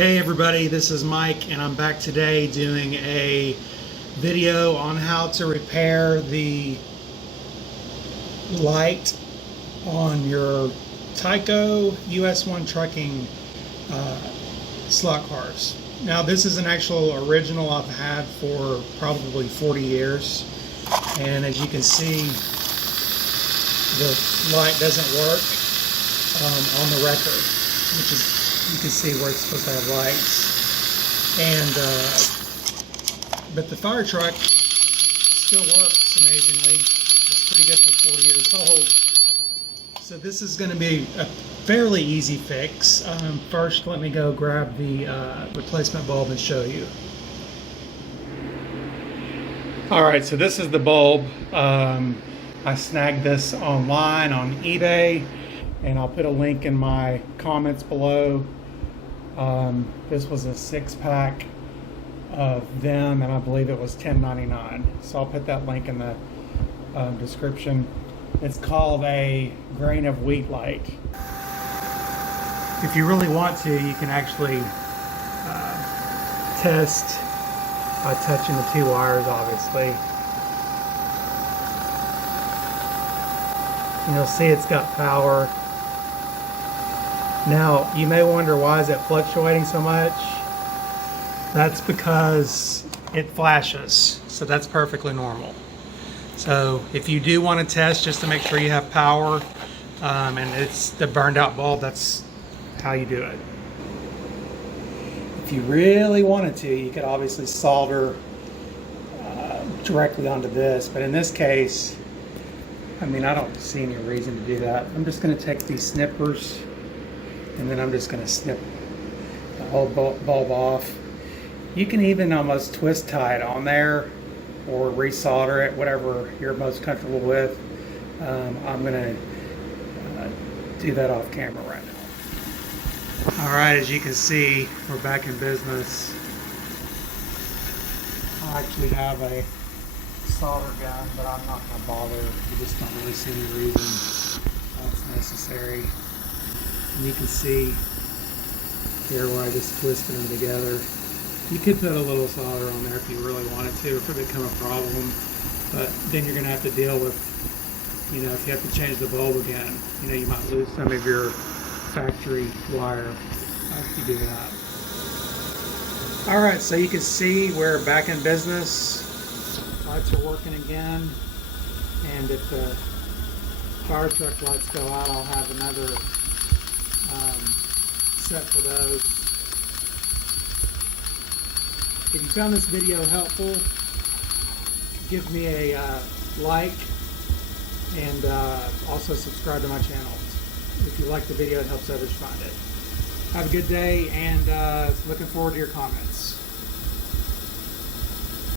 Hey everybody, this is Mike and I'm back today doing a video on how to repair the light on your Tyco US1 trucking slot cars. Now this is an actual original I've had for probably 40 years, and as you can see the light doesn't work on the record, which is, you can see where it's supposed to have lights, and but the fire truck still works amazingly. It's pretty good for 40 years old. So this is going to be a fairly easy fix. First, let me go grab the replacement bulb and show you. Alright, so this is the bulb. I snagged this online on eBay, and I'll put a link in my comments below. This was a 6-pack of them, and I believe it was $10.99. So I'll put that link in the description. It's called a grain of wheat light. If you really want to, you can actually test by touching the two wires, obviously. And you'll see it's got power. Now, you may wonder, why is it fluctuating so much? That's because it flashes, so that's perfectly normal. So if you do want to test just to make sure you have power, and it's the burned out bulb, that's how you do it. If you really wanted to, you could obviously solder directly onto this, but in this case, I mean, I don't see any reason to do that. I'm just going to take these snippers, and then I'm just going to snip the whole bulb off. You can even almost twist tie it on there or resolder it, whatever you're most comfortable with. I'm going to do that off camera right now. Alright, as you can see, we're back in business. I actually have a solder gun, but I'm not going to bother. You just don't really see any reason that's necessary. And you can see here where I just twisted them together. You could put a little solder on there if you really wanted to, if it become a problem, but then you're going to have to deal with, you know, if you have to change the bulb again, you know, you might lose some of your factory wire if you do that. Alright, so you can see we're back in business. Lights are working again, and if the fire truck lights go out, I'll have another set for those. If you found this video helpful, give me a like, and also subscribe to my channel. If you like the video, it helps others find it. Have a good day, and looking forward to your comments.